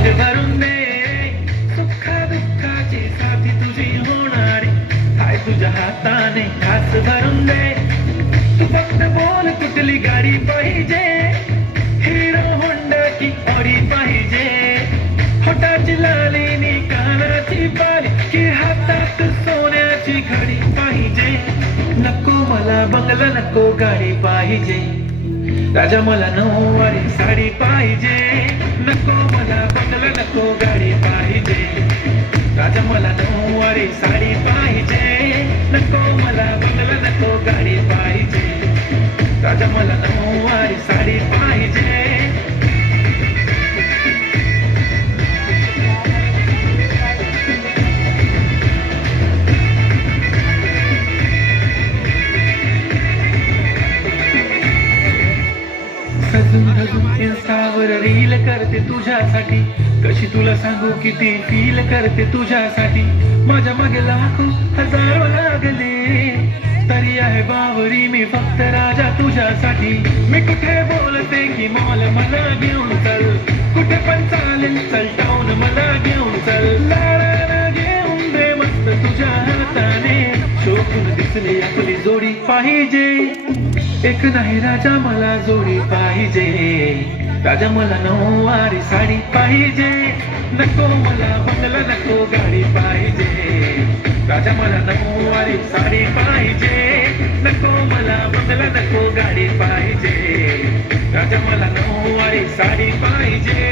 अंग भरून दे, सुखा दुःखाची साथी तुझी होणारी हाय तुझ्या हाताने. घास भरून दे, तू फक्त बोल कुठली गाडी पाहिजे, हिरो होंडा की ऑडी पाहिजे, होटाची लाली नी कानाची बाली की हातात सोन्याची घडी पाहिजे. नको मला बंगला, नको गाडी पाहिजे, राजा मला नऊवारी साडी पाहिजे. नको मला बंगला, नको गाडी पाहिजे, राजा मला नऊवारी साडी पाहिजे. नको मला बंगला, नको गाडी पाहिजे, राजा मला नऊवारी साडी पाहिजे. सजून धजून इंस्टावर रील करते तुझ्यासाठी, कशी तुला सांगू किती फील करते तुझ्यासाठी. माझ्या मागे लाखो हजारो लागले, तरी आहे बावरी मी फक्त राजा तुझ्यासाठी. मी कुठे बोलते की मॉल मला घेऊन चल, कुठे पण चालेल चल टाऊन मला घेऊन चल. लाडाला घेऊन दे मस्त तुझ्या हाताने, शोभून दिसली आपली जोडी पाहिजे. एक नाही राजा मला जोडी पाहिजे, राजा मला नऊवारी साडी पाहिजे. नको मला बंगला, नको गाडी पाहिजे, राजा मला नऊवारी साडी पाहिजे. नको मला बंगला, नको गाडी पाहिजे, राजा मला नऊवारी साडी पाहिजे.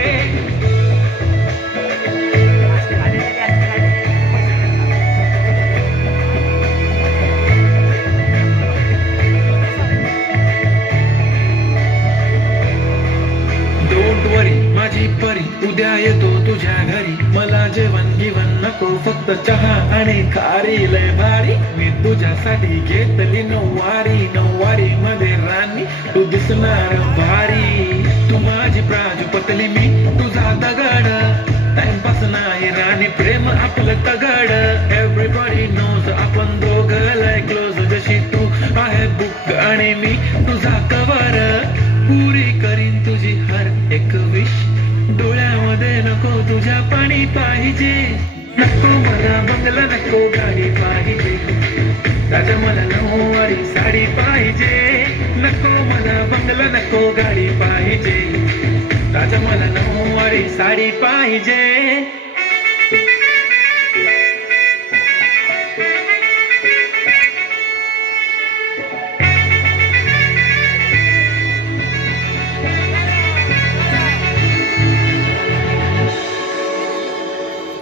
माझी परी उद्या येतो तुझ्या घरी, मला जेवण गिवण नको फक्त चहा आणि खारी लय भारी. मी तुझ्यासाठी घेतली नऊवारी, नऊवारी मध्ये राणी तू दिसणार भारी. तू माझी प्राजपतली, मी तुझा दगड, टाइमपास नाही राणी प्रेम आपलं तगड. एव्हरीबॉडी नोज आपण दोघं लय क्लोज, जशी तू आहे बुक आणि मी तुझा कवर. पुरी करीन तुझी हर एक विश, डोळ्यामध्ये नको तुझ्या पाणी पाहिजे. नको मला बंगला, नको गाडी पाहिजे, राजा मला नऊवारी साडी पाहिजे. नको मला बंगला, नको गाडी पाहिजे, राजा मला नऊवारी साडी पाहिजे.